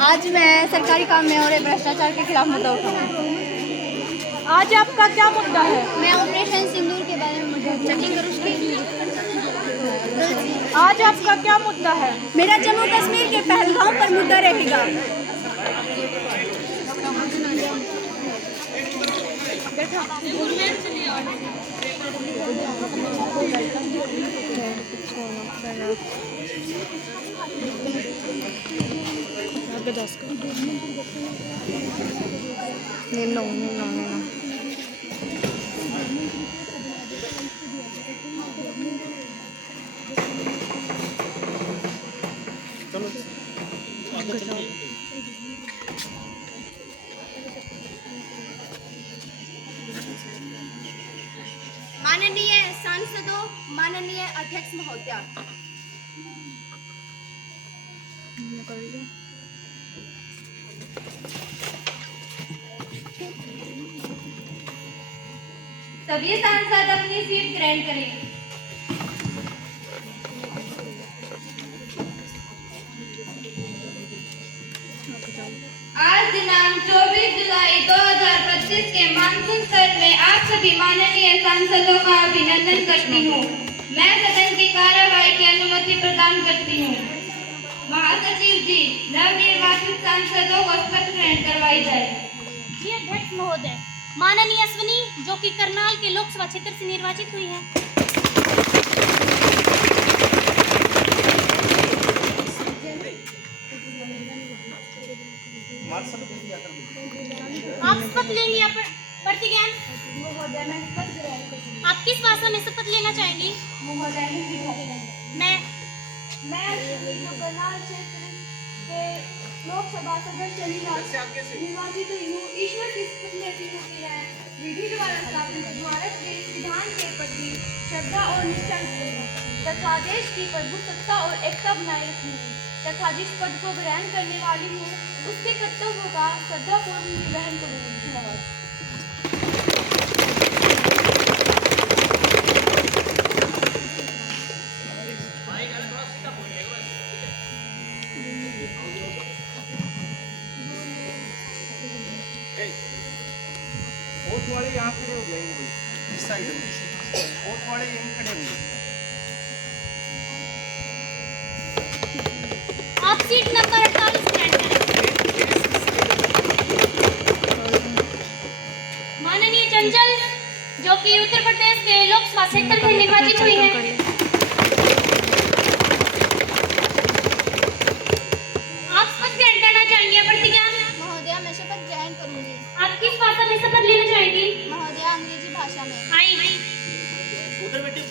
आज मैं सरकारी काम में हो रहे भ्रष्टाचार के खिलाफ मुद्दा उठाऊंगी। आज आपका क्या मुद्दा है? मैं ऑपरेशन सिंदूर के बारे में चेकिंग करूँ उसकी। आज आपका क्या मुद्दा है? मेरा जम्मू कश्मीर के पहलगाम पर मुद्दा रहेगा। माननीय सांसदों, माननीय अध्यक्ष महोदया, सभी सांसद अपनी सीट ग्रहण करें। आज दिनांक 24 जुलाई 2025 के मानसून सत्र में आप सभी माननीय सांसदों का अभिनंदन करती हूँ। मैं सदन की कार्यवाही की अनुमति प्रदान करती हूँ। महासचिव जी, नवनिर्वाचित सांसदों को शपथ ग्रहण करवाई जाए। जी अध्यक्ष महोदय, माननीय अश्विनी जो कि करनाल के लोकसभा क्षेत्र से निर्वाचित हुई है। आप शपथ लेंगी प्रतिज्ञान? आप किस भाषा में शपथ लेना चाहेंगी? मैं करनाल क्षेत्र के लोकसभा सदस्य निर्वाचित हुई हूँ। ईश्वर की शपथ लेती हूँ कि मैं विधि द्वारा स्थापित भारत के संविधान के प्रति श्रद्धा और निष्ठा तथा देश की प्रभुसत्ता और एकता बनाए रखूंगी तथा जिस पद को ग्रहण करने वाली हूँ उसके कर्तव्यों का श्रद्धापूर्वक निर्वहन करूंगी। धन्यवाद। वोट वाले यहाँ खड़े हो जाएंगे, इस साइड में वोट वाले यहीं खड़े होंगे। आप सीट नंबर 48 ग्रहण करें। माननीय चंचल जो कि उत्तर प्रदेश के लोकसभा क्षेत्र से निर्वाचित हुई है। आप शपथ ग्रहण करना चाहेंगे प्रतिज्ञान? महोदया, मैं शपथ ग्रहण करूंगी। आप किस भाषा में शपथ लेना चाहेंगी? महोदया, अंग्रेजी भाषा में। उधर बेटी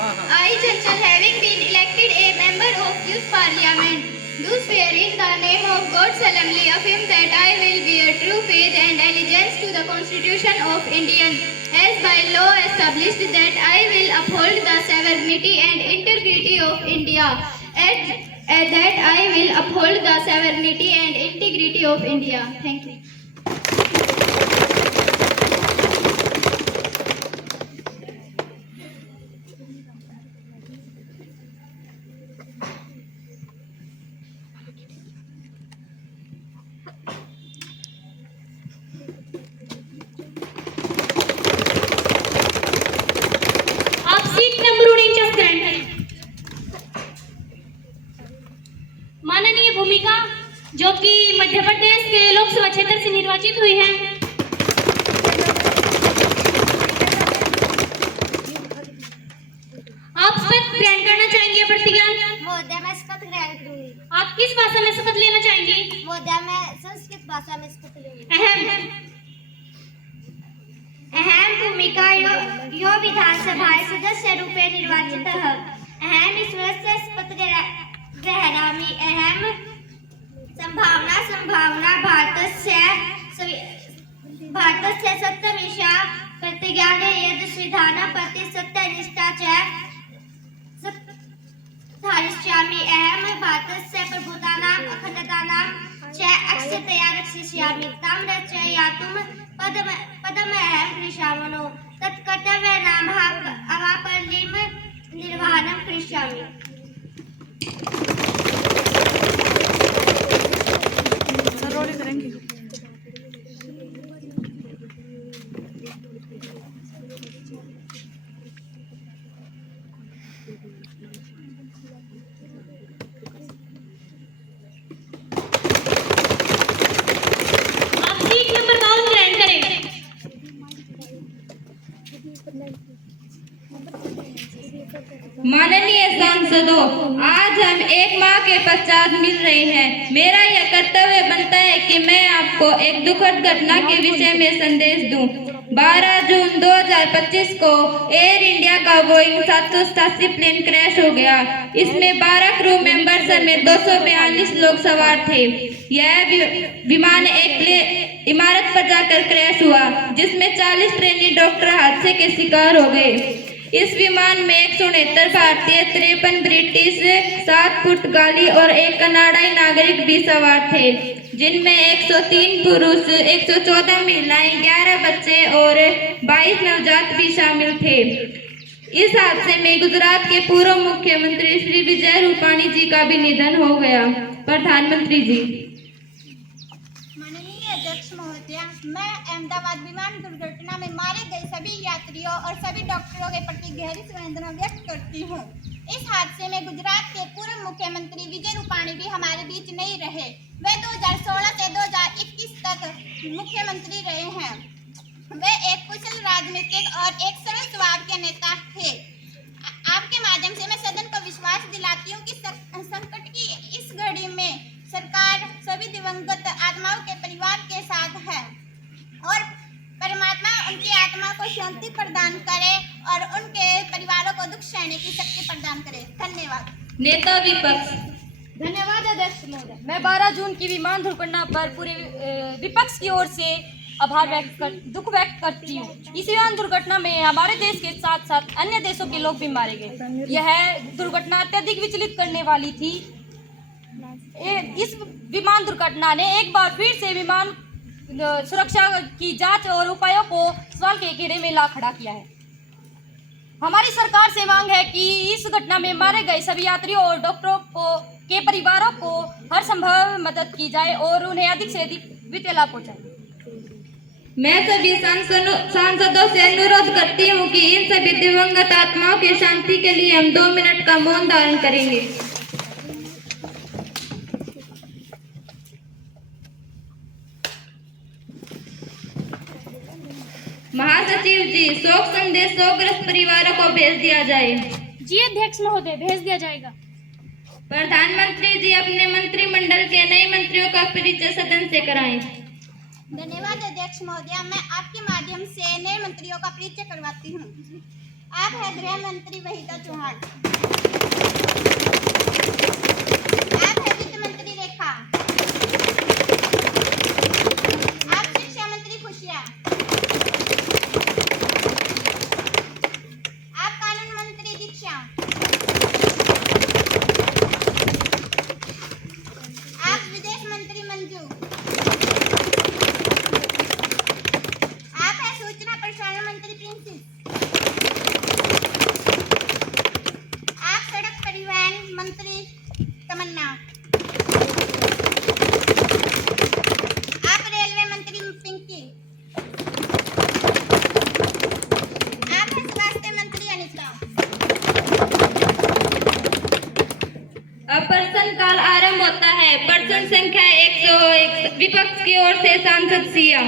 I, Chanchal, having been elected a member of youth parliament, do swear in the name of God solemnly affirm that I will bear true faith and allegiance to the Constitution of India, as by law established, that I will uphold the sovereignty and integrity of India, and that I will uphold the sovereignty and integrity of India. Thank you. माननीय भूमिका जो कि मध्य प्रदेश के लोकसभा क्षेत्र से निर्वाचित हुई है। आप शपथ ग्रहण करना चाहेंगे प्रतिज्ञान? महोदय, मैं शपथ ग्रहण करूंगी। आप किस भाषा में शपथ लेना चाहेंगी? महोदय, मैं संस्कृत भाषा में शपथ लूंगी। अहम भूमिका यो विधानसभा सदस्य रूपे निर्वाचित है। अहम ईश्वरस्य शपथ ग्रहणामि। अहम संभावना भारतस्य सत्यनिष्ठा प्रतिज्ञाने यद् विधानं प्रति सत्यनिष्ठा च धारयिष्यामि। अहम भारतस्य प्रभुतानाम् अखण्डतानां च अक्षतया रक्षयिष्यामि। तं रक्षयितुं पदमहं करिष्यामि। तत्कर्तव्यानाम् अवापल्लीं निर्वहणं करिष्यामि। सांसदों, आज हम एक माह के पश्चात मिल रहे हैं। मेरा यह कर्तव्य बनता है कि मैं आपको एक दुखद घटना के विषय में संदेश दूं। 12 जून 2025 को एयर इंडिया का बोइंग 787 प्लेन क्रैश हो गया। इसमें 12 क्रू मेंबर समेत 242 लोग सवार थे। यह विमान एक इमारत पर जाकर क्रैश हुआ, जिसमें 40 ट्रेनी डॉक्टर हादसे के शिकार हो गए। इस विमान में 169 भारतीय, 53 ब्रिटिश, 7 पुर्तगाली और 1 कनाडाई नागरिक भी सवार थे, जिनमें 103 पुरुष, 114 महिलाएं, 11 बच्चे और 22 नवजात भी शामिल थे। इस हादसे में गुजरात के पूर्व मुख्यमंत्री श्री विजय रूपाणी जी का भी निधन हो गया। प्रधानमंत्री जी। माननीय अध्यक्ष महोदय, मैं अहमदाबाद विमान दुर्घटना में मारे गए सभी यात्रियों और सभी डॉक्टरों के प्रति गहरी संवेदना व्यक्त करती हूँ। इस हादसे में गुजरात के पूर्व मुख्यमंत्री विजय रूपाणी भी हमारे बीच नहीं रहे। वे 2016 से 2021 तक मुख्यमंत्री रहे हैं। वे एक कुशल राजनीतिक और एक सरल स्वभाव के नेता थे। आपके माध्यम से मैं सदन को विश्वास दिलाती हूँ कि संकट की इस घड़ी में सरकार सभी दिवंगत आत्माओं के परिवार के साथ है और परमात्मा उनकी आत्मा को शांति प्रदान करे और उनके परिवारों को दुख सहने की शक्ति प्रदान करे। धन्यवाद। नेता विपक्ष। धन्यवाद अध्यक्ष महोदय। मैं 12 जून की विमान दुर्घटना पर पूरे विपक्ष की ओर से दुख व्यक्त करती हूँ। इस विमान दुर्घटना में हमारे देश के साथ साथ अन्य देशों के लोग भी मारे गए। यह दुर्घटना अत्यधिक विचलित करने वाली थी। इस विमान दुर्घटना ने एक बार फिर से विमान सुरक्षा की जांच और उपायों को सवाल के घेरे में ला खड़ा किया है। हमारी सरकार से मांग है कि इस घटना में मारे गए सभी यात्रियों और डॉक्टरों के परिवारों को हर संभव मदद की जाए और उन्हें अधिक से अधिक वित्तीय लाभ पहुंचाए। मैं सभी सांसदों से अनुरोध करती हूँ कि इन सभी दिवंगत आत्माओं की शांति के लिए हम 2 मिनट का मौन धारण करेंगे। महासचिव जी, शोक संदेश शोकग्रस्त परिवारों को भेज दिया जाए। जी अध्यक्ष महोदय, भेज दिया जाएगा। प्रधानमंत्री जी, अपने मंत्रिमंडल के नए मंत्रियों का परिचय सदन से कराएं। धन्यवाद अध्यक्ष महोदय। मैं आपके माध्यम से नए मंत्रियों का परिचय करवाती हूँ। आप है गृह मंत्री वहीदा चौहान, आप है वित्त मंत्री रेखा, आप शिक्षा मंत्री खुशिया, आप कानून मंत्री दीक्षा, आप विदेश मंत्री मंजू, प्रसारण मंत्री प्रिंसेस, आप सड़क परिवहन मंत्री तमन्ना, आप रेलवे मंत्री पिंकी, आप है स्वास्थ्य मंत्री अनिता। अब प्रश्न काल आरंभ होता है। प्रश्न संख्या 101 विपक्ष की ओर से सांसद सिया।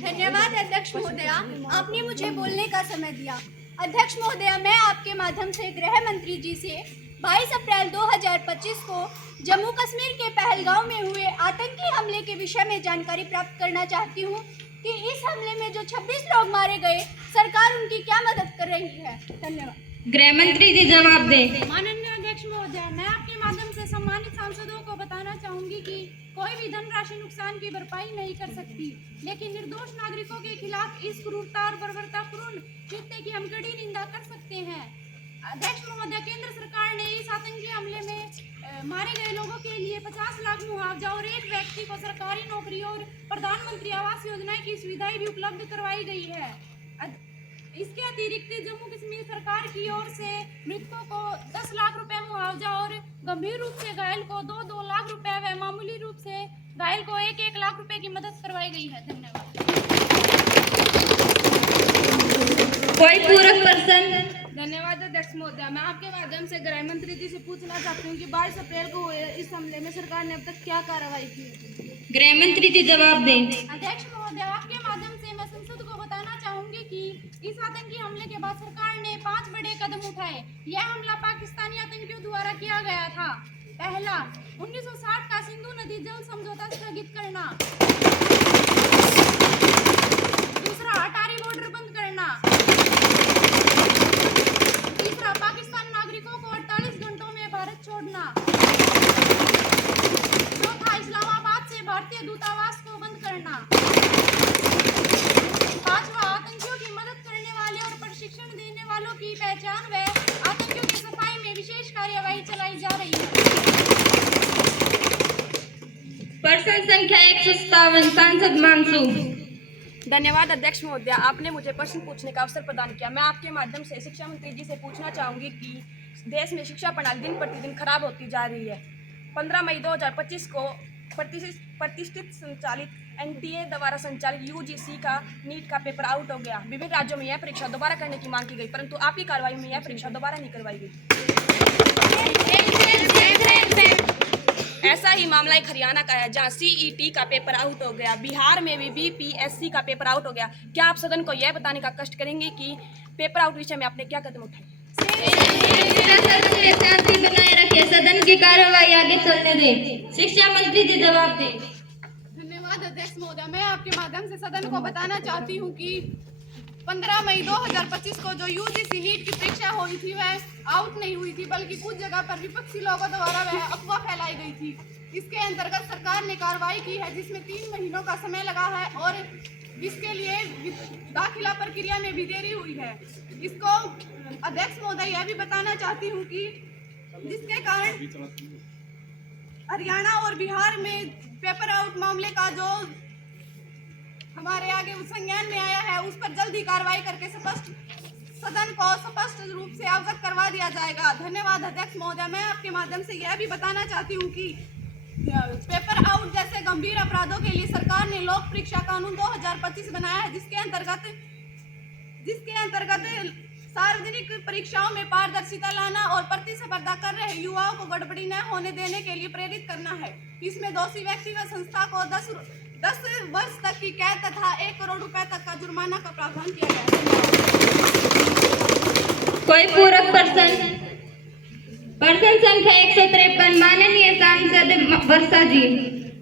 धन्यवाद अध्यक्ष महोदया, आपने मुझे बोलने का समय दिया। अध्यक्ष महोदया, मैं आपके माध्यम से गृह मंत्री जी से 22 अप्रैल 2025 को जम्मू कश्मीर के पहलगांव में हुए आतंकी हमले के विषय में जानकारी प्राप्त करना चाहती हूं कि इस हमले में जो 26 लोग मारे गए, सरकार उनकी क्या मदद कर रही है। धन्यवाद। गृह मंत्री जी जवाब दें। माननीय अध्यक्ष महोदय, मैं आपके माध्यम से सम्मानित सांसदों को बताना चाहूंगी कि कोई भी धनराशि नुकसान की भरपाई नहीं कर सकती, लेकिन निर्दोष नागरिकों के खिलाफ इस क्रूरता और बर्बरतापूर्ण कृत्य की हम कड़ी निंदा कर सकते हैं। अध्यक्ष महोदय, केंद्र सरकार ने इस आतंकी हमले में मारे गए लोगों के लिए 50 लाख मुआवजा और एक व्यक्ति को सरकारी नौकरी और प्रधानमंत्री आवास योजना की सुविधाएं भी उपलब्ध करवाई गई है। इसके अतिरिक्त जम्मू कश्मीर सरकार की ओर से मृतकों को 10 लाख रुपए मुआवजा और गंभीर रूप से घायल को 2-2 लाख रुपए व मामूली रूप से घायल को 1-1 लाख रुपए की मदद करवाई गई है। धन्यवाद। कोई पूरक प्रश्न? धन्यवाद अध्यक्ष महोदय, मैं आपके माध्यम से गृह मंत्री जी से पूछना चाहती हूँ कि 22 अप्रैल को हुए इस हमले में सरकार ने अब तक क्या कार्रवाई की है। गृह मंत्री जी जवाब दें। अध्यक्ष महोदय, आपके माध्यम से मैं संसद को बताना चाहूंगी कि इस आतंकी हमले के बाद सरकार ने 5 बड़े कदम उठाए। यह हमला पाकिस्तानी आतंकियों द्वारा किया गया था। पहला, 1960 का सिंधु नदी जल समझौता स्थगित करना। दूसरा, अटारी बॉर्डर बंद करना। तीसरा, पाकिस्तान नागरिकों को 48 घंटों में भारत छोड़ना। चौथा, इस्लामाबाद से भारतीय दूतावास को बंद करना। पांचवा, आतंकियों की मदद करने वाले और प्रशिक्षण देने वालों की पहचान व आतंकियों की सफाई में विशेष कार्यवाही चलाई जा रही है। प्रश्न संख्या 157 सांसद मानसू। धन्यवाद अध्यक्ष महोदय, आपने मुझे प्रश्न पूछने का अवसर प्रदान किया। मैं आपके माध्यम से शिक्षा मंत्री जी से पूछना चाहूँगी कि देश में शिक्षा प्रणाली दिन प्रतिदिन खराब होती जा रही है। 15 मई 2025 को प्रतिष्ठित संचालित NTA द्वारा संचालित UGC का नीट का पेपर आउट हो गया। विभिन्न राज्यों में यह परीक्षा दोबारा करने की मांग की गई, परंतु आपकी कार्रवाई में यह परीक्षा दोबारा नहीं करवाई गई। ऐसा ही मामला एक हरियाणा का है, जहां CET का पेपर आउट हो गया। बिहार में भी BPSC का पेपर आउट हो गया। क्या आप सदन को यह बताने का कष्ट करेंगे कि पेपर आउट विषय में आपने क्या कदम उठाए? सदन में शांति बनाए रखें, सदन की कार्यवाही आगे चलने दें। शिक्षा मंत्री जी जवाब दें। धन्यवाद अध्यक्ष महोदय, मैं आपके माध्यम से सदन को बताना चाहती हूँ कि 15 मई 2025 को जो UGC नीट की परीक्षा हुई थी वह आउट नहीं हुई थी, बल्कि कुछ जगह पर विपक्षी लोगों द्वारा वह अफवाह फैलाई गई थी। इसके अंतर्गत सरकार ने कार्रवाई की है, जिसमें 3 महीनों का समय लगा है और इसके लिए दाखिला प्रक्रिया में भी देरी हुई है। इसको अध्यक्ष महोदय यह भी बताना चाहती हूँ कि जिसके कारण हरियाणा और बिहार में पेपर आउट मामले का जो हमारे आगे संज्ञान में आया है, उस पर जल्द ही कार्रवाई करके सदन को स्पष्ट रूप से अवगत करवा दिया जाएगा। धन्यवाद अध्यक्ष महोदय, मैं आपके माध्यम से यह भी बताना चाहती हूँ कि पेपर आउट जैसे गंभीर अपराधों के लिए सरकार ने लोक परीक्षा कानून 2025 बनाया है, जिसके अंतर्गत सार्वजनिक परीक्षाओं में पारदर्शिता लाना और प्रतिस्पर्धा कर रहे युवाओं को गड़बड़ी न होने देने के लिए प्रेरित करना है। इसमें दोषी व्यक्ति व संस्था को 10 वर्ष तक की कैद तथा 1 करोड़ रुपए तक का जुर्माना का प्रावधान किया गया है। कोई पूरक प्रश्न? प्रश्न संख्या 153 माननीय सांसद वर्षा जी।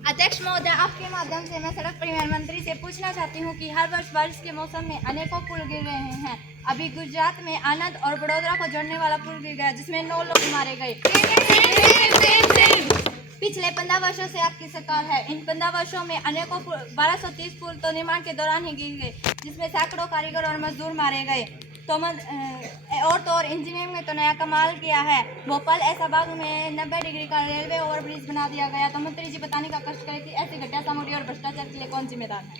अध्यक्ष महोदय, आपके माध्यम से मैं सड़क परिवहन मंत्री से पूछना चाहती हूँ कि हर वर्ष बारिश के मौसम में अनेकों पुल गिर रहे हैं। अभी गुजरात में आनंद और बड़ोदरा को जोड़ने वाला पुल गिर गया, जिसमें 9 लोग मारे गए। पिछले 15 वर्षों से आपकी सरकार है। इन 15 वर्षों में अनेकों 1230 पुल तो निर्माण के दौरान ही गिर गए, जिसमें सैकड़ों कारीगर और मजदूर मारे गए। और इंजीनियरिंग में तो नया कमाल किया है। भोपाल ऐसाबाद में 90 डिग्री का रेलवे ओवरब्रिज बना दिया गया। तो मंत्री जी बताने का कष्ट करें कि ऐसी घटिया सामग्री और भ्रष्टाचार के लिए कौन जिम्मेदार है?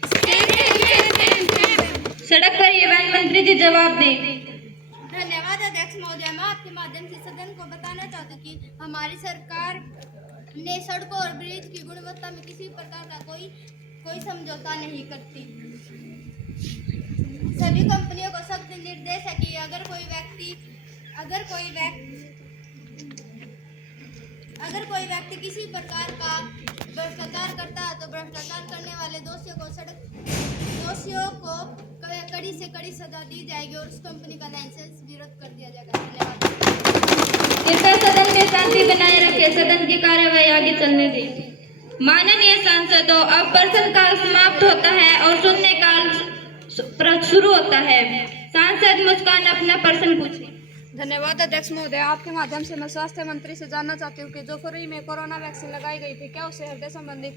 सड़क परिवहन मंत्री जी जवाब दें। धन्यवाद अध्यक्ष महोदय, मैं आपके माध्यम से सदन को बताना चाहती हूँ कि हमारी सरकार ने सड़कों और ब्रिज की गुणवत्ता में किसी प्रकार का कोई समझौता नहीं करती। सभी कंपनियों को सख्त निर्देश है कि अगर कोई व्यक्ति किसी प्रकार का भ्रष्टाचार करता है तो भ्रष्टाचार करने वाले दोषियों को कड़ी से कड़ी सजा दी जाएगी और उस कंपनी का लाइसेंस विरोध कर दिया जाएगा। धन्यवाद। कृपया सदन में शांति बनाए रखें, सदन की कार्यवाही आगे चलने दें। माननीय सांसदों, अब प्रश्न काल समाप्त होता है और शून्य काल शुरू होता है। सांसद मुस्कान अपना प्रश्न पूछे। धन्यवाद अध्यक्ष महोदय, आपके माध्यम से मैं स्वास्थ्य मंत्री से जानना चाहती हूँ कि जो फरवरी में कोरोना वैक्सीन लगाई गई थी, क्या उससे हृदय संबंधित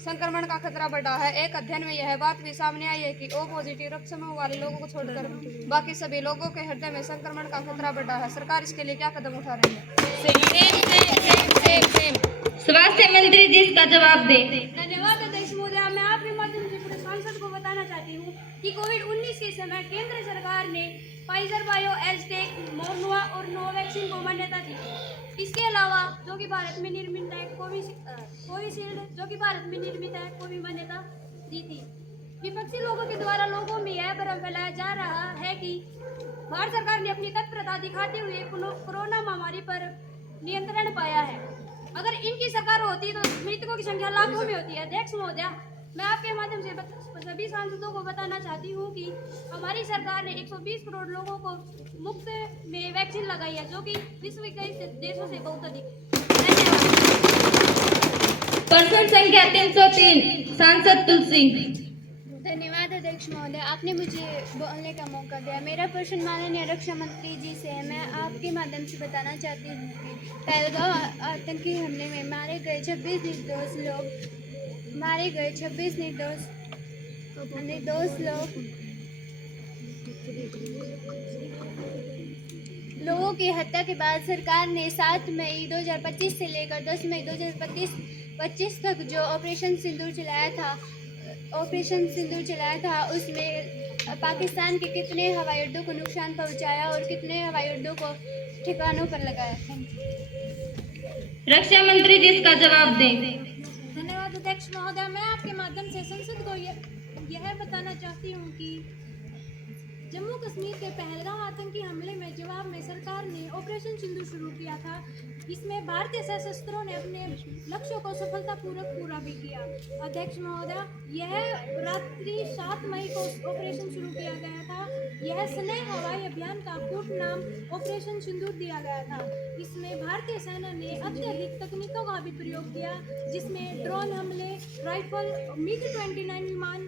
संक्रमण का खतरा बढ़ा है? एक अध्ययन में यह बात भी सामने आई है कि O पॉजिटिव रक्त समूह वाले लोगों को छोड़कर बाकी सभी लोगों के हृदय में संक्रमण का खतरा बढ़ा है। सरकार इसके लिए क्या कदम उठा रही है? स्वास्थ्य मंत्री जी इसका जवाब दें। धन्यवाद अध्यक्ष महोदय, मैं आपके माध्यम से पूरे सांसद को बताना चाहती हूँ कि कोविड-19 के समय केंद्र सरकार ने फाइजर बायोएनटेक, मोरनुआ और नोवैक्सीन को मान्यता दी। इसके अलावा जो कि भारत में निर्मित है कोविशील्ड, जो कि भारत में निर्मित है, को भी मान्यता दी थी। विपक्षी लोगों के द्वारा लोगों में यह भ्रम फैलाया जा रहा है कि भारत सरकार ने अपनी तत्परता दिखाते हुए कोरोना महामारी पर नियंत्रण पाया है। अगर इनकी सरकार होती तो मृतकों की संख्या लाखों में होती है। अध्यक्ष महोदय, मैं आपके माध्यम से सभी सांसदों को बताना चाहती हूँ कि हमारी सरकार ने 120 करोड़ लोगों को मुफ्त में वैक्सीन लगाई है, जो कि विश्व के कई देशों से बहुत अधिक है। प्रश्न संख्या 303 सांसद तुलसी। धन्यवाद अध्यक्ष महोदय, आपने मुझे बोलने का मौका दिया। मेरा प्रश्न माननीय रक्षा मंत्री जी से है। मैं आपके माध्यम से बताना चाहती हूँ कि पहलगांव आतंकी हमले में मारे गए 26 निर्दोष लोगों की हत्या के बाद सरकार ने 7 मई 2025 से लेकर 10 मई 2025 तक जो ऑपरेशन सिंदूर चलाया था उसमें पाकिस्तान के कितने हवाई अड्डों को नुकसान पहुंचाया और कितने हवाई अड्डों को ठिकानों पर लगाया। Thank you. रक्षा मंत्री जी इसका जवाब दें। धन्यवाद अध्यक्ष महोदय, मैं आपके माध्यम से संसद को यह बताना चाहती हूँ कि जम्मू कश्मीर के पहलगांव आतंकी हमले में जवाब में सरकार ने ऑपरेशन सिंधु शुरू किया था। इसमें भारतीय सशस्त्रों ने अपने लक्ष्यों को सफलतापूर्वक पूरा भी किया। अध्यक्ष महोदय, यह रात्रि 7 मई को ऑपरेशन शुरू किया गया था। यह स्नेह हवाई अभियान का पूर्ण नाम ऑपरेशन सिंदूर दिया गया था। इसमें भारतीय सेना ने अत्यधिक तकनीकों का भी प्रयोग किया, जिसमें ड्रोन हमले, राइफल, MiG-29 विमान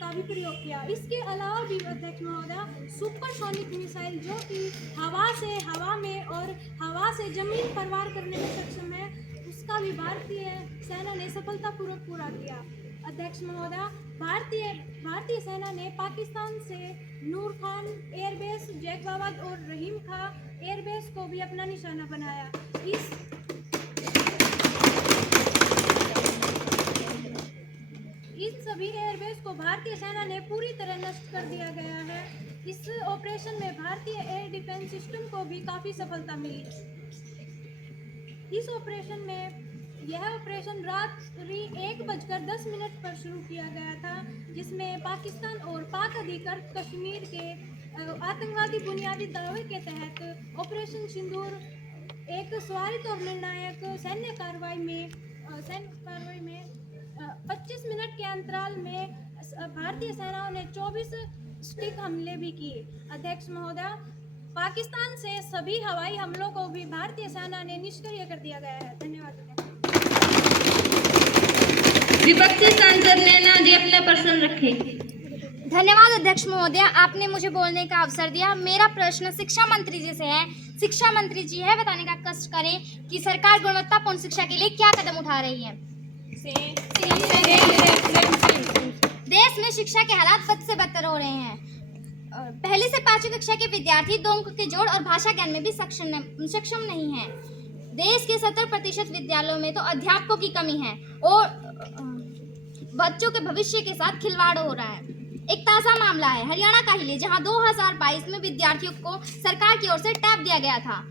का भी प्रयोग किया। इसके अलावा भी अध्यक्ष महोदय सुपरसोनिक मिसाइल, जो कि हवा से हवा में और हवा से जमीन पर वार करने में सक्षम है, उसका भी भारतीय सेना ने सफलतापूर्वक पूरा किया। अध्यक्ष महोदय, भारतीय सेना ने पाकिस्तान से नूर खान एयरबेस, जैकबाबाद और रहीम खां एयरबेस को भी अपना निशाना बनाया। इस सभी एयरबेस को भारतीय सेना ने पूरी तरह नष्ट कर दिया गया है। इस ऑपरेशन में भारतीय एयर डिफेंस सिस्टम को भी काफ़ी सफलता मिली। इस ऑपरेशन में यह ऑपरेशन रात्रि 1:10 पर शुरू किया गया था, जिसमें पाकिस्तान और पाक अधिकृत कश्मीर के आतंकवादी बुनियादी दावे के तहत ऑपरेशन सिंदूर एक त्वरित और निर्णायक सैन्य कार्रवाई में 25 मिनट के अंतराल में भारतीय सेनाओं ने 24 स्टिक हमले भी किए। अध्यक्ष महोदय, पाकिस्तान से सभी हवाई हमलों को भी भारतीय सेना ने निष्क्रिय कर दिया गया है। धन्यवाद। विपक्षी सांसद नैना जी अपना प्रश्न रखें। धन्यवाद अध्यक्ष महोदय, आपने मुझे बोलने का अवसर दिया। मेरा प्रश्न शिक्षा मंत्री जी से है। शिक्षा मंत्री जी यह बताने का कष्ट करें कि सरकार गुणवत्तापूर्ण शिक्षा के लिए क्या कदम उठा रही है। देश में शिक्षा के हालात बद से बदतर हो रहे हैं। पहली से 5वीं कक्षा के विद्यार्थी 2 अंक के जोड़ और भाषा ज्ञान में भी सक्षम नहीं है। देश के 70% विद्यालयों में तो अध्यापकों की कमी है और बच्चों के भविष्य के साथ खिलवाड़ हो रहा है। एक ताज़ा मामला है हरियाणा का ही, जहां 2022 में विद्यार्थियों को सरकार की ओर से टैब दिया गया था।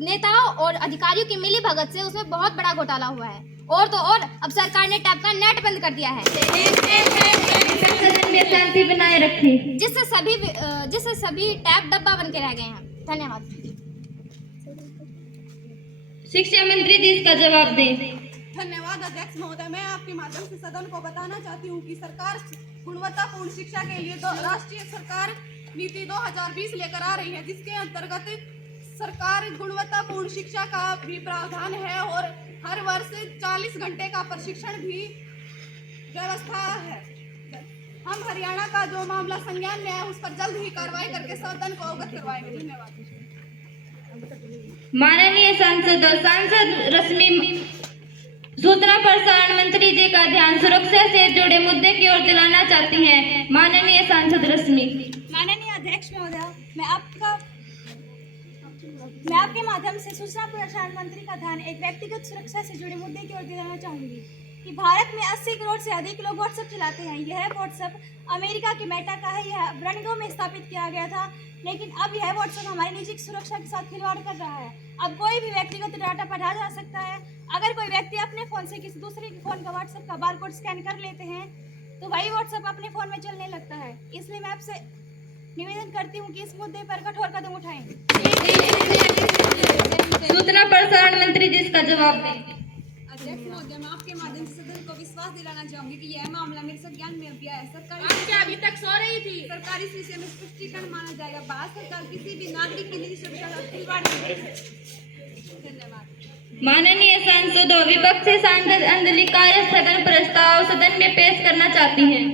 नेताओं और अधिकारियों की मिली भगत से उसमें बहुत बड़ा घोटाला हुआ है। और तो और अब सरकार ने टैब का नेट बंद कर दिया है, शांति बनाए रखें, जिससे सभी टैब डब्बा बन के रह गए हैं। धन्यवाद। शिक्षा मंत्री जी इसका जवाब दें। धन्यवाद अध्यक्ष महोदय, मैं आपके माध्यम से सदन को बताना चाहती हूँ कि सरकार गुणवत्तापूर्ण शिक्षा के लिए तो राष्ट्रीय सरकार नीति 2020 लेकर आ रही है, जिसके अंतर्गत सरकार गुणवत्तापूर्ण शिक्षा का भी प्रावधान है और हर वर्ष 40 घंटे का प्रशिक्षण भी व्यवस्था है। हम हरियाणा का जो मामला संज्ञान में है उस पर जल्द ही कार्रवाई करके सदन को अवगत करवाएंगे। धन्यवाद। माननीय सांसद और सांसद रश्मि सूचना प्रसारण मंत्री जी का ध्यान सुरक्षा से जुड़े मुद्दे की ओर दिलाना चाहती हैं। माननीय सांसद रश्मि। माननीय अध्यक्ष महोदय, मैं आपके माध्यम से सूचना प्रसारण मंत्री का ध्यान एक व्यक्तिगत सुरक्षा से जुड़े मुद्दे की ओर दिलाना चाहूँगी कि भारत में 80 करोड़ से अधिक लोग व्हाट्सएप चलाते हैं। यह व्हाट्सएप अमेरिका के मेटा का है। यह ब्रनिगो में स्थापित किया गया था, लेकिन अब यह व्हाट्सएप हमारी निजी सुरक्षा के साथ खिलवाड़ कर रहा है। अब कोई भी व्यक्तिगत डाटा पढ़ा जा सकता है। अगर कोई व्यक्ति अपने फ़ोन से किसी दूसरे के फ़ोन का व्हाट्सएप का बारकोड स्कैन कर लेते हैं तो वही व्हाट्सएप अपने फ़ोन में चलने लगता है। इसलिए मैं आपसे निवेदन करती हूँ कि इस मुद्दे पर कठोर कदम उठाएं। सूचना प्रसारण मंत्री जी इसका जवाब दें। अध्यक्ष महोदय, मैं आपके माध्यम से सदन को विश्वास दिलाना चाहूंगी कि यह मामला मेरे संज्ञान में अभी है। अभी तक सो रही थी। सरकार इस विषय में स्पष्टीकरण माना जाएगा। भारत सरकार किसी भी नागरिक की निजी सुरक्षा का खिलवाड़ नहीं कर सकती। धन्यवाद। माननीय सांसदों, विपक्ष से सांसद अंजलि कार्य स्थगन प्रस्ताव सदन में पेश करना चाहती हैं।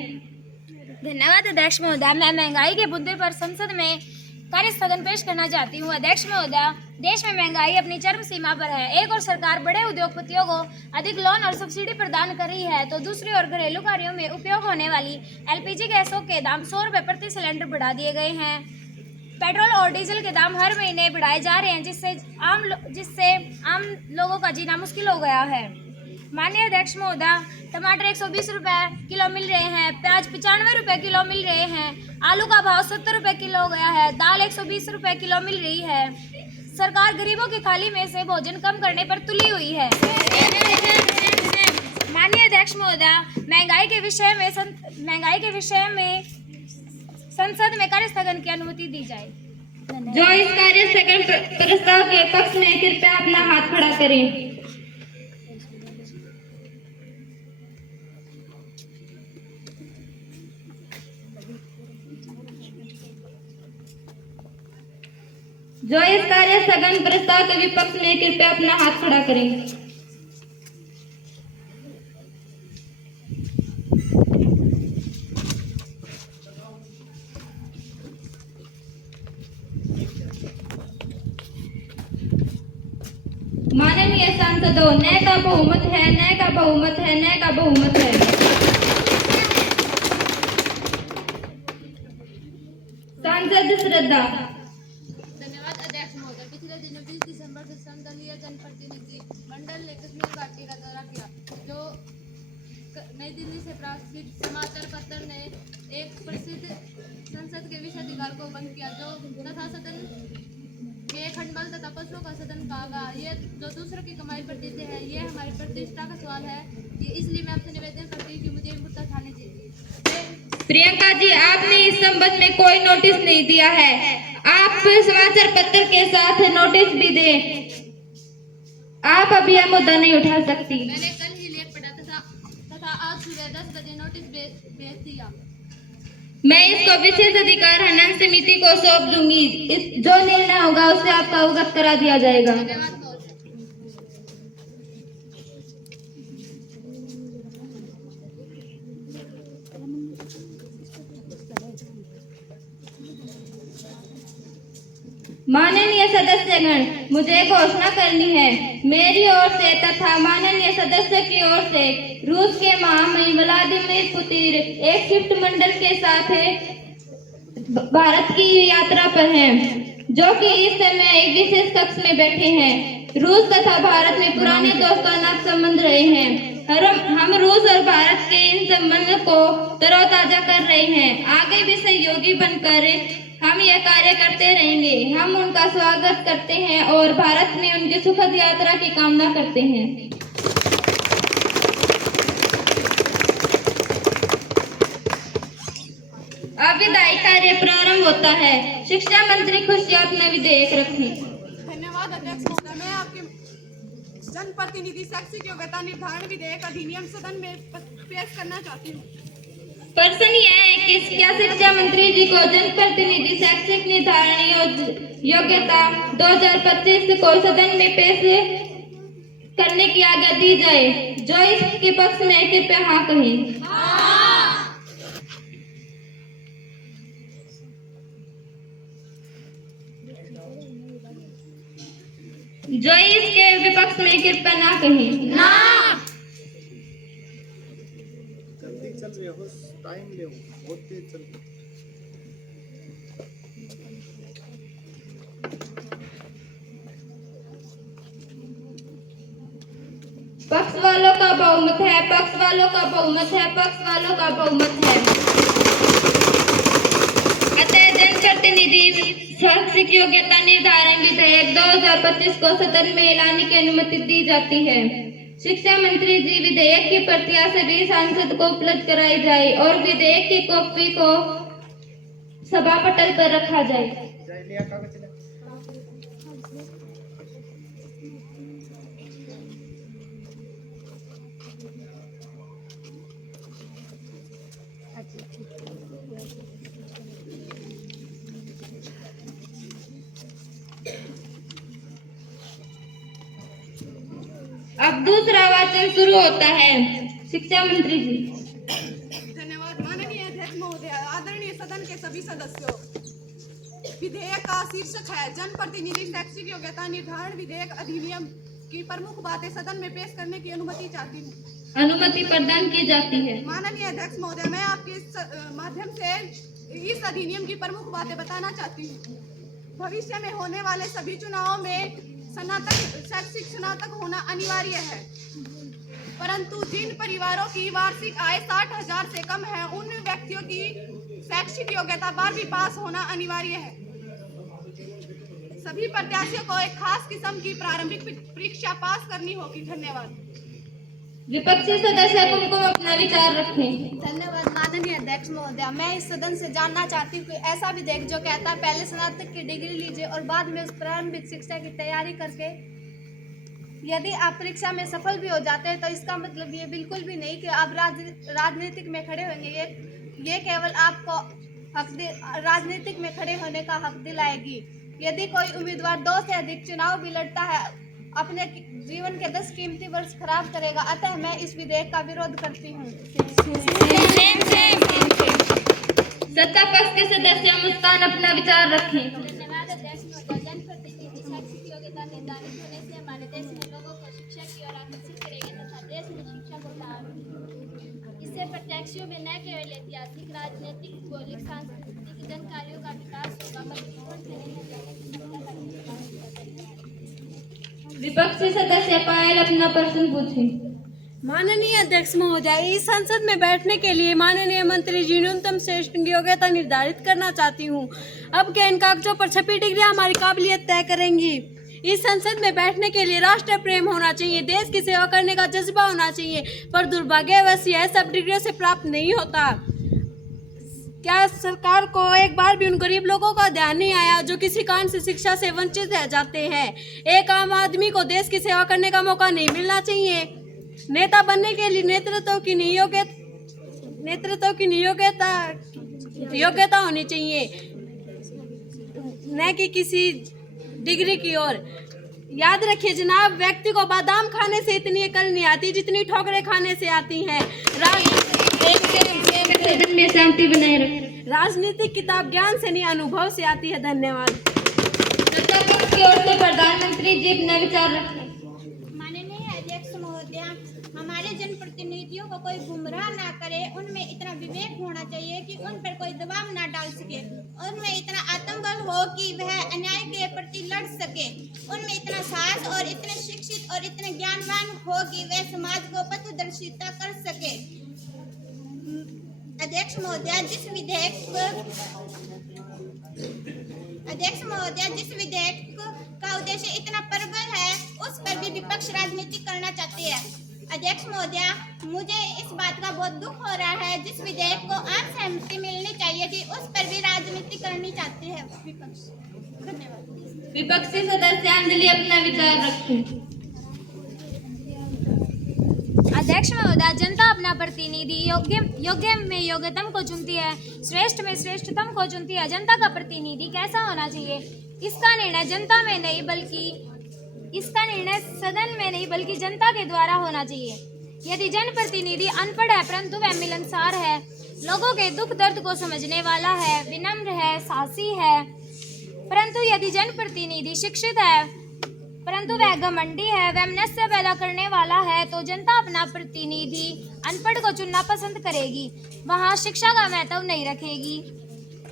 धन्यवाद अध्यक्ष महोदय। मैं महंगाई के मुद्दे पर संसद में कार्य स्थगन पेश करना चाहती हूँ। अध्यक्ष महोदय, देश में महंगाई अपनी चरम सीमा पर है। एक और सरकार बड़े उद्योगपतियों को अधिक लोन और सब्सिडी प्रदान कर रही है, तो दूसरी ओर घरेलू कार्यों में उपयोग होने वाली एलपीजी गैसों के दाम 100 रुपये प्रति सिलेंडर बढ़ा दिए गए हैं। पेट्रोल और डीजल के दाम हर महीने बढ़ाए जा रहे हैं, जिससे आम लोगों का जीना मुश्किल हो गया है। माननीय अध्यक्ष महोदय, टमाटर 120 रुपये किलो मिल रहे हैं, प्याज 95 रुपये किलो मिल रहे हैं, आलू का भाव 70 रुपये किलो हो गया है, दाल 120 रुपये किलो मिल रही है। सरकार गरीबों की थाली में से भोजन कम करने पर तुली हुई है। माननीय अध्यक्ष महोदय, महंगाई के विषय में संसद में कार्य स्थगन की अनुमति दी जाए। जो इस कार्य स्थगन प्रस्ताव के पक्ष में कृपया अपना हाथ खड़ा करें। जो इस कार्य स्थगन प्रस्ताव के विपक्ष में कृपया अपना हाथ खड़ा करें। माननीय सांसदों, न का बहुमत है, न का बहुमत है, न का बहुमत है। सांसद श्रद्धा। धन्यवाद अध्यक्ष महोदय। पिछले दिनों 20 दिसंबर से संसदीय जनप्रतिनिधि मंडल ने कश्मीर घाटी का दौरा किया, जो नई दिल्ली से प्रकाशित समाचार पत्र ने एक प्रसिद्ध संसद के विशेषाधिकार को बंद किया, जो तथा सदन के खंडबल तथा पशुओं का सदन कहा गया। ये जो दूसरों की कमाई पर देते हैं, ये हमारी प्रतिष्ठा का सवाल है। इसलिए मैं आपसे निवेदन करती हूँ कि मुझे मुद्दा उठाने चाहिए। प्रियंका जी, आपने इस संबंध में कोई नोटिस नहीं दिया है। आप समाचार पत्र के साथ नोटिस भी दें। आप अभी यह मुद्दा नहीं उठा सकती। मैंने कल ही लेख पढ़ा तथा आज सुबह 10 बजे नोटिस भेज दिया। मैं इसको विशेष अधिकार हनन समिति को सौंप दूंगी। जो निर्णय होगा उससे आपका अवगत करा दिया जाएगा। धन्यवाद महोदय। माननीय सदस्यगण, मुझे घोषणा करनी है। मेरी ओर से तथा माननीय सदस्य की ओर से रूस के महामहिम व्लादिमीर पुतिन एक शिफ्ट मंडल के साथ भारत की यात्रा पर हैं, जो कि इस समय एक विशेष कक्ष में बैठे हैं। रूस तथा भारत में पुराने दोस्ताना संबंध रहे हैं। हम रूस और भारत के इन संबंध को तरोताजा कर रहे हैं। आगे भी सहयोगी बनकर हम यह कार्य करते रहेंगे। हम उनका स्वागत करते हैं और भारत में उनकी सुखद यात्रा की कामना करते हैं। अब विधायी कार्य प्रारंभ होता है। शिक्षा मंत्री खुशियां अपना विधेयक रखें। धन्यवाद अध्यक्ष महोदय। मैं आपके जनप्रतिनिधि शैक्षिक योग्यता निर्धारण विधेयक अधिनियम सदन में पेश करना चाहती हूँ। प्रश्न यह है कि क्या शिक्षा मंत्री जी को जनप्रतिनिधि शैक्षिक निर्धारण योग्यता 2025 को सदन में पेश करने की आज्ञा दी जाए। जो इसके पक्ष में कृपया हाँ कहें। जो इसके विपक्ष में कृपया ना कहें। ना। जल्दी चल रहे हो, टाइम ले, बहुत तेज चल रहे हो। पक्ष वालों का बहुमत है, पक्ष वालों का बहुमत है, पक्ष वालों का बहुमत है। अतः जनप्रतिनिधि शैक्षिक योग्यता निर्धारण विधेयक 2025 को सदन में लाने की अनुमति दी जाती है। शिक्षा मंत्री जी विधेयक की प्रतियां सभी सांसद को उपलब्ध कराई जाए और विधेयक की कॉपी को सभा पटल पर रखा जाए। अब दूसरा वाचन शुरू होता है। शिक्षा मंत्री जी। धन्यवाद माननीय अध्यक्ष महोदय, आदरणीय सदन के सभी सदस्यों। विधेयक का शीर्षक है जनप्रतिनिधि शैक्षिक योग्यता निर्धारण विधेयक अधिनियम की प्रमुख बातें सदन में पेश करने की अनुमति चाहती हूँ। अनुमति प्रदान की जाती है। माननीय अध्यक्ष महोदय, मैं आपके माध्यम से इस अधिनियम की प्रमुख बातें बताना चाहती हूँ। भविष्य में होने वाले सभी चुनावों में शैक्षिक स्नातक होना अनिवार्य है, परंतु जिन परिवारों की वार्षिक आय 60,000 से कम है उन व्यक्तियों की शैक्षिक योग्यता 12वीं पास होना अनिवार्य है। सभी प्रत्याशियों को एक खास किस्म की प्रारंभिक परीक्षा पास करनी होगी। धन्यवाद। विपक्षी सदस्य कुमकुम अपना विचार रखें। धन्यवाद माननीय अध्यक्ष महोदय, मैं इस सदन से जानना चाहती हूँ कि ऐसा विधेयक जो कहता है पहले स्नातक की डिग्री लीजिए और बाद में उस प्रारंभिक शिक्षा की तैयारी करके यदि आप परीक्षा में सफल भी हो जाते हैं तो इसका मतलब ये बिल्कुल भी नहीं कि आप राजनीतिक में खड़े होंगे। ये केवल आपको राजनीतिक में खड़े होने का हक दिलाएगी। यदि कोई उम्मीदवार 2 से अधिक चुनाव भी लड़ता है अपने जीवन के 10 कीमती वर्ष खराब करेगा। अतः मैं इस विधेयक का विरोध करती हूँ। सत्ता पक्ष के सदस्य मुस्कान अपना विचार रखें। धन्यवाद अध्यक्ष महोदय। जनप्रतिनिधि शैक्षिक योग्यता निर्धारित होने से हमारे देश में लोगों को शिक्षा की ओर आकर्षित करेगा तथा देश में शिक्षा को बढ़ावा मिलेगा। इससे प्रत्याशियों में न केवल ऐतिहासिक, राजनीतिक, भौगोलिक, सांस्कृतिक जानकारियों का विकास होगा बल्कि वोट देने जाने की क्षमता का भी विकास होगा। विपक्षी सदस्य पायल अपना प्रश्न पूछें। माननीय अध्यक्ष महोदय, इस संसद में बैठने के लिए माननीय मंत्री जी न्यूनतम श्रेष्ठ योग्यता निर्धारित करना चाहती हूँ। अब क्या इन कागजों पर छपी डिग्री हमारी काबिलियत तय करेंगी? इस संसद में बैठने के लिए राष्ट्र प्रेम होना चाहिए, देश की सेवा करने का जज्बा होना चाहिए, पर दुर्भाग्यवश यह सब डिग्रियों से प्राप्त नहीं होता। क्या सरकार को एक बार भी उन गरीब लोगों का ध्यान नहीं आया जो किसी कारण से शिक्षा से वंचित रह जाते हैं? एक आम आदमी को देश की सेवा करने का मौका नहीं मिलना चाहिए? नेता बनने के लिए नेतृत्व की योग्यता होनी चाहिए, न कि किसी डिग्री की ओर। याद रखिए जनाब, व्यक्ति को बादाम खाने से इतनी अकल नहीं आती जितनी ठोकरें खाने से आती हैं। सदन में शांति बनाए रखें। राजनीतिक किताब ज्ञान से नहीं अनुभव से आती है। धन्यवाद। सत्ता पक्ष की ओर से प्रधानमंत्री जी अपना विचार रखें। माननीय अध्यक्ष महोदय, हमारे जनप्रतिनिधियों को कोई गुमराह ना करे, उनमें इतना विवेक होना चाहिए कि उन पर कोई दबाव ना डाल सके, उनमें इतना आत्मबल हो कि वह अन्याय के प्रति लड़ सके, उनमें इतना साहस और इतने शिक्षित और इतने ज्ञानवान हो कि वह समाज को पथदर्शिता कर सके। अध्यक्ष महोदय, जिस विधेयक का उद्देश्य इतना प्रबल है उस पर भी विपक्ष राजनीति करना चाहती है। अध्यक्ष महोदय, मुझे इस बात का बहुत दुख हो रहा है जिस विधेयक को आम सहमति मिलनी चाहिए थी उस पर भी राजनीति करनी चाहती है विपक्ष। धन्यवाद। विपक्षी सदस्य अंजलि अपना विचार रखें। अध्यक्ष महोदय, जनता अपना प्रतिनिधि योग्य में योग्यतम को चुनती है, श्रेष्ठ में श्रेष्ठतम को चुनती है। जनता का प्रतिनिधि कैसा होना चाहिए, इसका निर्णय सदन में नहीं बल्कि जनता के द्वारा होना चाहिए। यदि जनप्रतिनिधि अनपढ़ है परंतु वह मिलनसार है, लोगों के दुख दर्द को समझने वाला है, विनम्र है, साहसी है, परंतु यदि जनप्रतिनिधि शिक्षित है परंतु वह घमंडी है, वह मनुष्य पैदा करने वाला है, तो जनता अपना प्रतिनिधि अनपढ़ को चुनना पसंद करेगी, वहाँ शिक्षा का महत्व नहीं रखेगी।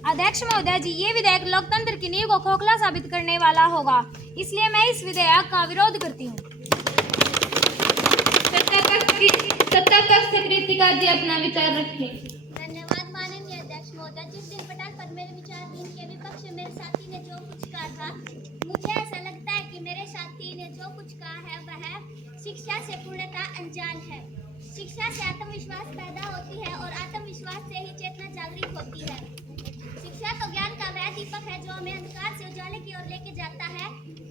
अध्यक्ष महोदय जी, ये विधेयक लोकतंत्र की नींव को खोखला साबित करने वाला होगा, इसलिए मैं इस विधेयक का विरोध करती हूँ। सत्ता पक्ष से कृतिका जी अपना विचार रखें। धन्यवाद माननीय अध्यक्ष महोदय। जिस दिन पटाख पर मेरे विचारधीन के विपक्ष में मेरे साथी ने जो कुछ कहा था, मुझे ऐसा लगता है कि मेरे साथी ने जो कुछ कहा है वह शिक्षा से पूर्णतः अनजान है। शिक्षा से आत्मविश्वास पैदा होती है और आत्मविश्वास से ही चेतना जागृत होती है। शिक्षा तो ज्ञान का वह दीपक है जो हमें अंधकार से उजाले की ओर लेके जाता है,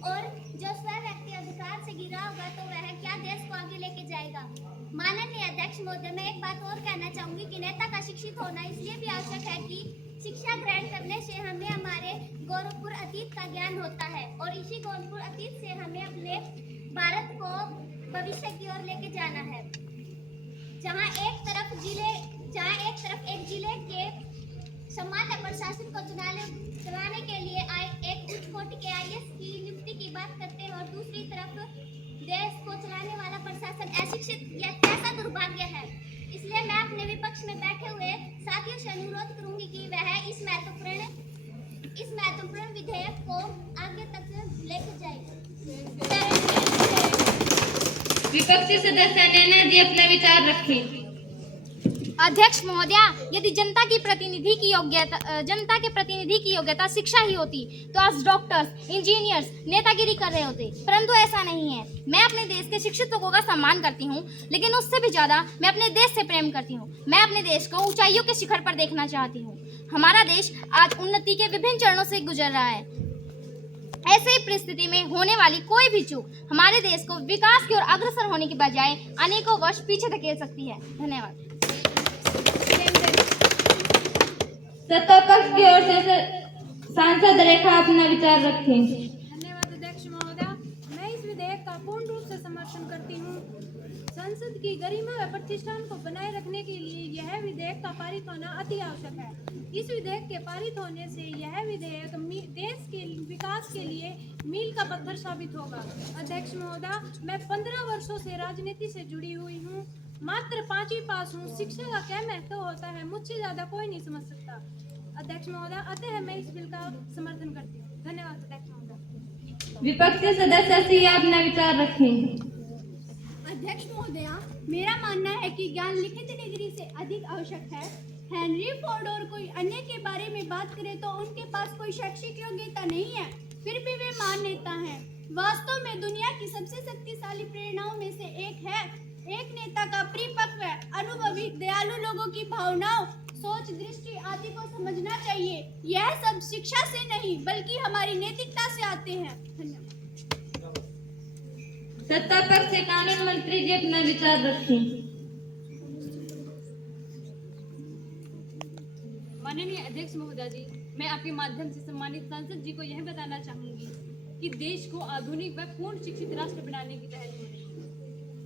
और जो स्वयं व्यक्ति अंधकार से गिरा होगा तो वह क्या देश को आगे लेके जाएगा। माननीय अध्यक्ष महोदय, मैं एक बात और कहना चाहूंगी कि नेता का शिक्षित होना इसलिए भी आवश्यक है कि शिक्षा ग्रहण करने से हमें हमारे गौरवपूर्ण अतीत का ज्ञान होता है, और इसी गौरवपूर्ण अतीत से हमें अपने भारत को भविष्य की ओर लेके जाना है। जहां एक तरफ एक जिले के सामान्य प्रशासन को चलाने के लिए एक उच्च कोटि के IAS की नियुक्ति की बात करते हैं और दूसरी तरफ देश को चलाने वाला प्रशासन अशिक्षित, यह कैसा दुर्भाग्य है। इसलिए मैं अपने विपक्ष में बैठे हुए साथियों से अनुरोध करूंगी कि वह इस महत्वपूर्ण विधेयक को आगे तक लेके जाए। विपक्षी सदस्य नैना जी अपना विचार रखें। अध्यक्ष महोदया, यदि जनता के प्रतिनिधि की योग्यता शिक्षा ही होती तो आज डॉक्टर्स, इंजीनियर्स नेतागिरी कर रहे होते, परंतु ऐसा नहीं है। मैं अपने देश के शिक्षित लोगों का सम्मान करती हूँ, लेकिन उससे भी ज्यादा मैं अपने देश से प्रेम करती हूँ। मैं अपने देश को ऊंचाइयों के शिखर पर देखना चाहती हूँ। हमारा देश आज उन्नति के विभिन्न चरणों से गुजर रहा है। ऐसे ही परिस्थिति में होने वाली कोई भी चूक हमारे देश को विकास की ओर अग्रसर होने की बजाय अनेकों वर्ष पीछे धकेल सकती है। धन्यवाद। सत्ता पक्ष की ओर से सांसद रेखा अपना विचार रखें। धन्यवाद अध्यक्ष महोदया। मैं इस विधेयक का पूर्ण रूप से समर्थन करती हूँ। संसद की गरिमा व प्रतिष्ठान को बनाए रखने के लिए यह विधेयक का पारित होना अति आवश्यक है। इस विधेयक के पारित होने से यह विधेयक देश के विकास के लिए मील का पत्थर साबित होगा। अध्यक्ष महोदया, मैं 15 वर्षों से राजनीति से जुड़ी हुई हूँ। मात्र 5वीं पास हूँ। शिक्षा का क्या महत्व होता है मुझसे ज्यादा कोई नहीं समझ सकता। अध्यक्ष महोदया, अतः मैं इस बिल का समर्थन करती हूँ। धन्यवाद अध्यक्ष महोदया। विपक्षी सदस्य सिया अपना विचार रखें। अध्यक्ष महोदया, मेरा मानना है कि ज्ञान लिखित डिग्री से अधिक आवश्यक है। हेनरी फोर्ड और कोई अन्य के बारे में बात करें तो उनके पास कोई शैक्षिक योग्यता नहीं है, फिर भी वे महान नेता हैं। वास्तव में दुनिया की सबसे शक्तिशाली प्रेरणाओं में से एक है। एक नेता का परिपक्व, अनुभवी, दयालु लोगों की भावनाओं, सोच, दृष्टि आदि को समझना चाहिए। यह सब शिक्षा से नहीं बल्कि हमारी नैतिकता से आते हैं। धन्यवाद। सत्ता पक्ष से कानून मंत्री जी अपना विचार रखें। माननीय अध्यक्ष महोदया जी, मैं आपके माध्यम से सम्मानित सांसद जी को यह बताना चाहूंगी कि देश को आधुनिक व पूर्ण शिक्षित राष्ट्र बनाने की पहल हो रही है।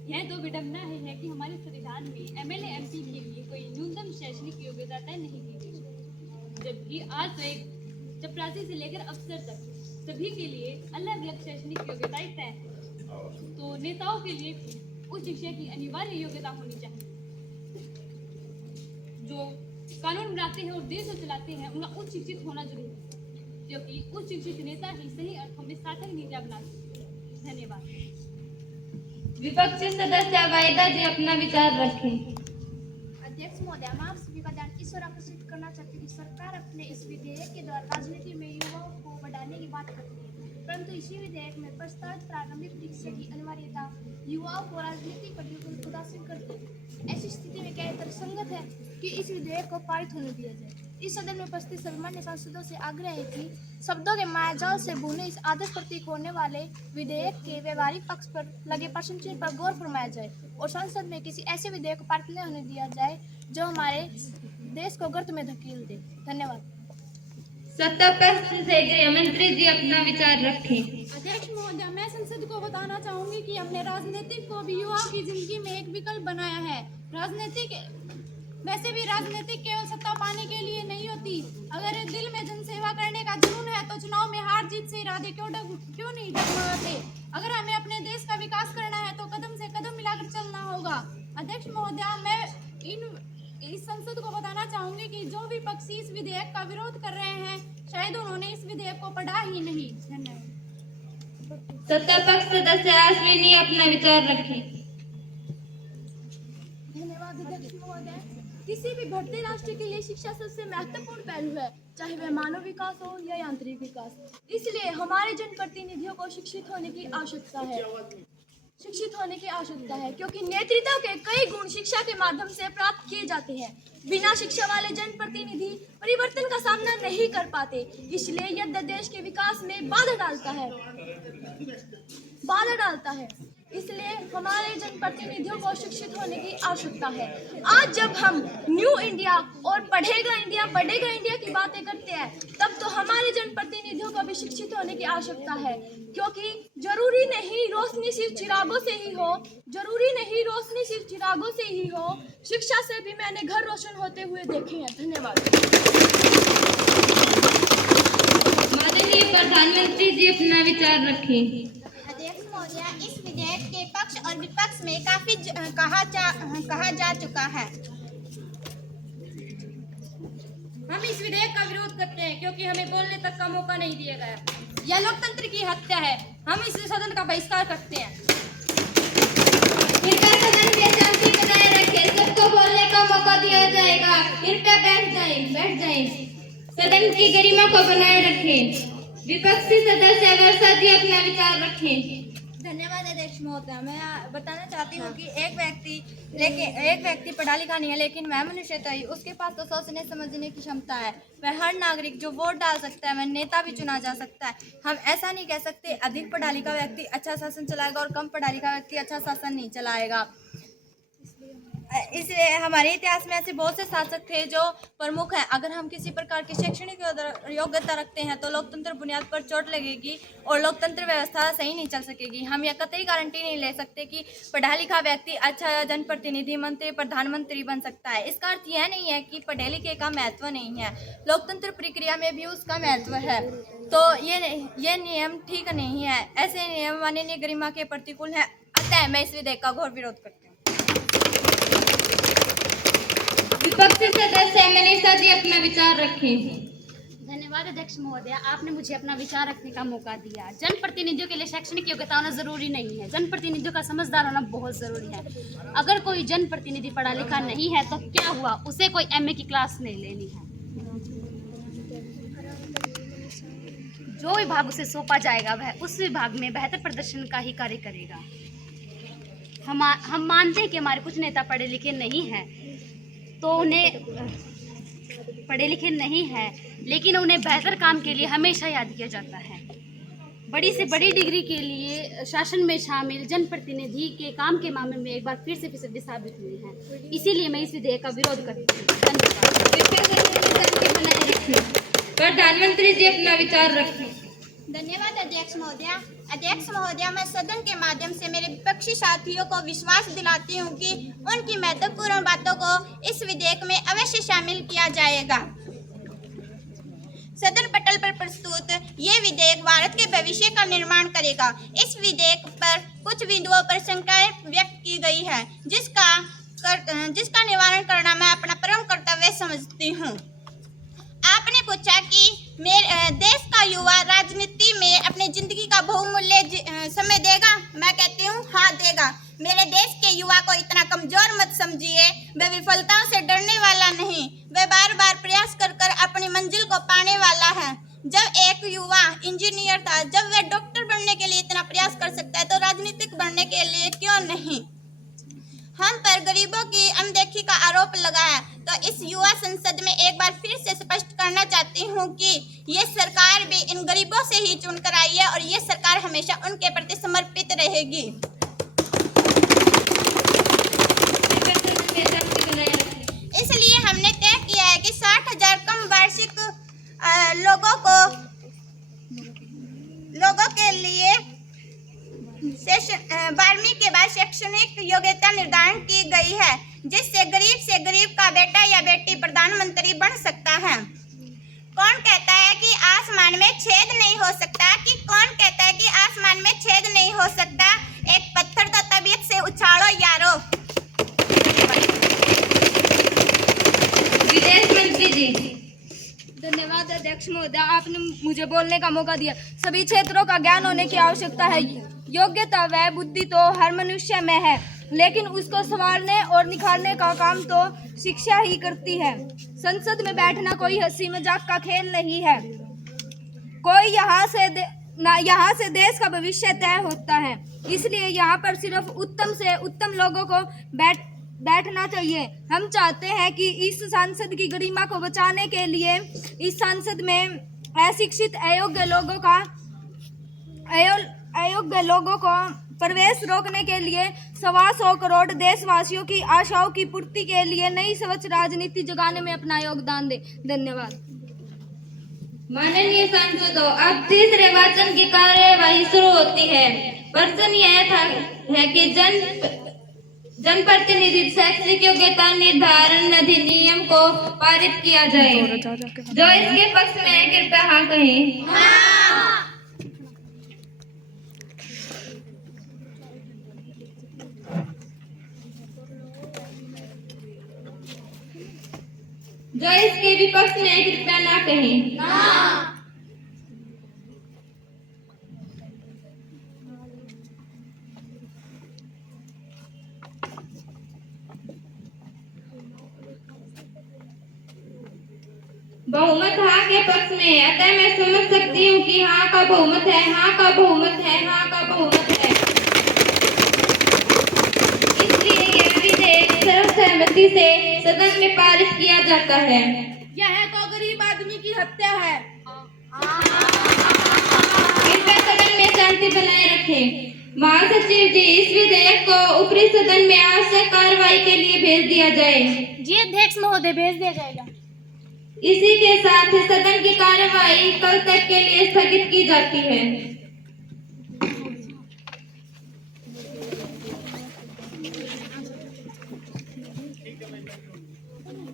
यह तो विडंबना है कि हमारे संविधान में MLA MP के लिए कोई न्यूनतम शैक्षणिक योग्यता तय नहीं की गई, जबकि आज तो एक चपरासी से लेकर अफसर तक सभी के लिए अलग अलग शैक्षणिक योग्यताएं तय हैं। तो नेताओं के लिए उच्च शिक्षा की अनिवार्य योग्यता होनी चाहिए। जो कानून बनाते हैं और देश को चलाते हैं उनका उच्च शिक्षित होना जरूरी है, क्योंकि उच्च शिक्षित नेता ही सही अर्थों में सार्थक नीतियां बना सकते हैं। धन्यवाद। विपक्षी सदस्य वायदा जी अपना विचार रखें। अध्यक्ष महोदया, मैं आप सभी का ध्यान इस ओर आकर्षित करना चाहती हूँ कि सरकार अपने इस विधेयक के द्वारा राजनीति में युवाओं को बढ़ाने की बात करती है, परंतु इसी विधेयक में प्रस्तावित प्रारंभिक परीक्षा की अनिवार्यता युवाओं को राजनीति पर उदासीन करती है। ऐसी स्थिति में क्या तर्कसंगत है कि इस विधेयक को पारित होने दिया जाए। इस सदन में उपस्थित सर्वमान्य सांसदों से आग्रह है कि शब्दों के मायाजाल से बुने इस आदर्श प्रतीक होने वाले विधेयक के व्यवहारिक पक्ष पर लगे प्रश्न चिन्ह पर गौर फरमाया जाए और संसद में किसी ऐसे विधेयक को पारित नहीं होने दिया जाए जो हमारे देश को गर्त में धकेल दे। धन्यवाद। सत्ता पक्ष से गृह मंत्री जी अपना विचार रखें। अध्यक्ष महोदया, मैं संसद को बताना चाहूंगी कि हमने राजनीतिक को भी युवाओं की जिंदगी में एक विकल्प बनाया है। वैसे भी राजनीतिक केवल सत्ता पाने के लिए नहीं होती। अगर दिल में जनसेवा करने का जुनून है तो चुनाव में हार जीत से इरादे क्यों नहीं डगमगाते। अगर हमें अपने देश का विकास करना है तो कदम से कदम मिलाकर चलना होगा। अध्यक्ष महोदया, मैं इस संसद को बताना चाहूंगी कि जो भी पक्षी इस विधेयक का विरोध कर रहे हैं शायद उन्होंने इस विधेयक को पढ़ा ही नहीं। धन्यवाद। सत्ता पक्ष सदस्य अश्विनी अपना विचार रखें। धन्यवाद अध्यक्ष महोदय। किसी भी बढ़ते राष्ट्र के लिए शिक्षा सबसे महत्वपूर्ण पहलू है, चाहे वह मानव विकास हो या यांत्रिक विकास। इसलिए हमारे जनप्रतिनिधियों को शिक्षित होने की आवश्यकता है क्योंकि नेतृत्व के कई गुण शिक्षा के माध्यम से प्राप्त किए जाते हैं। बिना शिक्षा वाले जनप्रतिनिधि परिवर्तन का सामना नहीं कर पाते, इसलिए यह देश के विकास में बाधा डालता है। इसलिए हमारे जनप्रतिनिधियों को शिक्षित होने की आवश्यकता है। आज जब हम न्यू इंडिया और बढ़ेगा इंडिया की बातें करते हैं, तब तो हमारे जनप्रतिनिधियों को भी शिक्षित होने की आवश्यकता है, क्योंकि जरूरी नहीं रोशनी सिर्फ चिरागों से ही हो, शिक्षा से भी मैंने घर रोशन होते हुए देखे हैं। धन्यवाद। माननीय प्रधानमंत्री जी अपना विचार रखें। अध्यक्ष महोदया, इस विधेयक के पक्ष और विपक्ष में काफी कहा जा चुका है। हम इस विधेयक का विरोध करते हैं क्योंकि हमें बोलने तक का मौका नहीं दिया गया। यह लोकतंत्र की हत्या है। हम इस सदन का बहिष्कार करते हैं। कृपया सदन में शांति बनाए रखें, सबको बोलने का मौका दिया जाएगा। कृपया बैठ जाएं। सदन की गरिमा को बनाए रखें। विपक्षी सदस्य वर्षा जी अपना विचार रखें। धन्यवाद अध्यक्ष महोदय। मैं बताना चाहती हूँ कि एक व्यक्ति पढ़ा लिखा नहीं है, लेकिन वह मनुष्य तो ही, उसके पास तो सोचने समझने की क्षमता है। वह हर नागरिक जो वोट डाल सकता है, वह नेता भी चुना जा सकता है। हम ऐसा नहीं कह सकते अधिक पढ़ा लिखा व्यक्ति अच्छा शासन चलाएगा और कम पढ़ा लिखा व्यक्ति अच्छा शासन नहीं चलाएगा। इसलिए हमारे इतिहास में ऐसे बहुत से शासक थे जो प्रमुख हैं। अगर हम किसी प्रकार की शैक्षणिक योग्यता रखते हैं तो लोकतंत्र बुनियाद पर चोट लगेगी और लोकतंत्र व्यवस्था सही नहीं चल सकेगी। हम यह कतई गारंटी नहीं ले सकते कि पढ़ा लिखा व्यक्ति अच्छा जनप्रतिनिधि, मंत्री, प्रधानमंत्री बन सकता है। इसका अर्थ यह नहीं है कि पढ़े लिखे का महत्व नहीं है, लोकतंत्र प्रक्रिया में भी उसका महत्व है। तो ये नियम ठीक नहीं है। ऐसे नियम माननीय गरिमा के प्रतिकूल है। अतः मैं इस विधेयक का घोर विरोध करती हूँ। विपक्षी सदस्य मनीषा जी अपना विचार रखें। धन्यवाद अध्यक्ष महोदया, आपने मुझे अपना विचार रखने का मौका दिया। जनप्रतिनिधियों के लिए शैक्षणिक योग्यता होना जरूरी नहीं है, जनप्रतिनिधियों का समझदार होना बहुत जरूरी है। अगर कोई जनप्रतिनिधि पढ़ा लिखा नहीं है तो क्या हुआ, उसे कोई MA की क्लास नहीं लेनी है। जो विभाग उसे सौंपा जाएगा वह उस विभाग में बेहतर प्रदर्शन का ही कार्य करेगा। हम मानते हैं कि हमारे कुछ नेता पढ़े लिखे नहीं हैं, तो उन्हें पढ़े लिखे नहीं हैं, लेकिन उन्हें बेहतर काम के लिए हमेशा याद किया जाता है। बड़ी से बड़ी डिग्री के लिए शासन में शामिल जनप्रतिनिधि के काम के मामले में एक बार फिर से फिसड्डी साबित हुई है। इसीलिए मैं इस विधेयक का विरोध करती हूँ। धन्यवाद। प्रधानमंत्री जी अपना विचार रखें। धन्यवाद अध्यक्ष महोदया, मैं सदन के माध्यम से मेरे विपक्षी साथियों को विश्वास दिलाती हूँ कि उनकी महत्वपूर्ण बातों को इस विधेयक में अवश्य शामिल किया जाएगा। सदन पटल पर प्रस्तुत ये विधेयक भारत के भविष्य का निर्माण करेगा। इस विधेयक पर कुछ बिंदुओं पर शंकाएं व्यक्त की गई है, जिसका निवारण करना मैं अपना परम कर्तव्य समझती हूँ। आपने पूछा कि मेरे देश का युवा राजनीति में अपनी जिंदगी का बहुमूल्य समय देगा। मैं कहती हूँ हाँ देगा। मेरे देश के युवा को इतना कमजोर मत समझिए। वह विफलताओं से डरने वाला नहीं, वह बार बार प्रयास कर अपनी मंजिल को पाने वाला है। जब एक युवा इंजीनियर था, जब वह डॉक्टर बनने के लिए इतना प्रयास कर सकता है, तो राजनीतिक बनने के लिए क्यों नहीं। हम पर गरीबों की अनदेखी का आरोप लगा है, तो इस युवा संसद में एक बार फिर से स्पष्ट करना चाहती हूँ कि ये सरकार भी इन गरीबों से ही चुनकर आई है और ये सरकार हमेशा उनके प्रति समर्पित रहेगी। इसलिए हमने तय किया है कि 60,000 कम वार्षिक लोगों के लिए 12वीं के बाद शैक्षणिक योग्यता निर्धारण की गई है, जिससे गरीब का बेटा या बेटी प्रधानमंत्री बन सकता है। कौन कहता है कि आसमान में छेद नहीं हो सकता? कौन कहता है कि आसमान में छेद नहीं हो सकता? एक पत्थर तो तबीयत से उछाड़ो यारो। विदेश मंत्री जी। धन्यवाद अध्यक्ष महोदय, आपने मुझे बोलने का मौका दिया। सभी क्षेत्रों का ज्ञान होने की आवश्यकता है। योग्यता व बुद्धि तो हर मनुष्य में है, लेकिन उसको संवारने और निखारने का काम तो शिक्षा ही करती है। संसद में बैठना कोई हंसी मजाक का खेल नहीं है। कोई यहाँ से देश का भविष्य तय होता है, इसलिए यहाँ पर सिर्फ उत्तम से उत्तम लोगों को बैठना चाहिए। हम चाहते हैं कि इस संसद की गरिमा को बचाने के लिए इस संसद में अशिक्षित अयोग्य लोगों को प्रवेश रोकने के लिए 125 करोड़ देशवासियों की आशाओं की पूर्ति के लिए नई स्वच्छ राजनीति जगाने में अपना योगदान दे। धन्यवाद। माननीय सांसदों, अब तीसरे वाचन की कार्यवाही शुरू होती है। प्रश्न यह है कि जनप्रतिनिधि शैक्षिक योग्यता निर्धारण अधिनियम को पारित किया जाए। जो इसके पक्ष में है कृपया हाँ कहें। जो इसके विपक्ष में है कृपया ना कहें। बहुमत हाँ के पक्ष में है, अतः मैं समझ सकती हूँ कि हाँ का बहुमत है, हाँ का बहुमत है, हाँ का बहुमत है। इसलिए यह विधेयक सर्वसहमति से सदन में पारित किया जाता है। यह तो गरीब आदमी की हत्या है। कृपया सदन में शांति बनाए रखें। महासचिव जी, इस विधेयक को ऊपरी सदन में आवश्यक कार्रवाई के लिए भेज दिया जाए। जी अध्यक्ष महोदय, भेज दिया जाएगा। इसी के साथ सदन की कार्यवाही कल तक के लिए स्थगित की जाती है।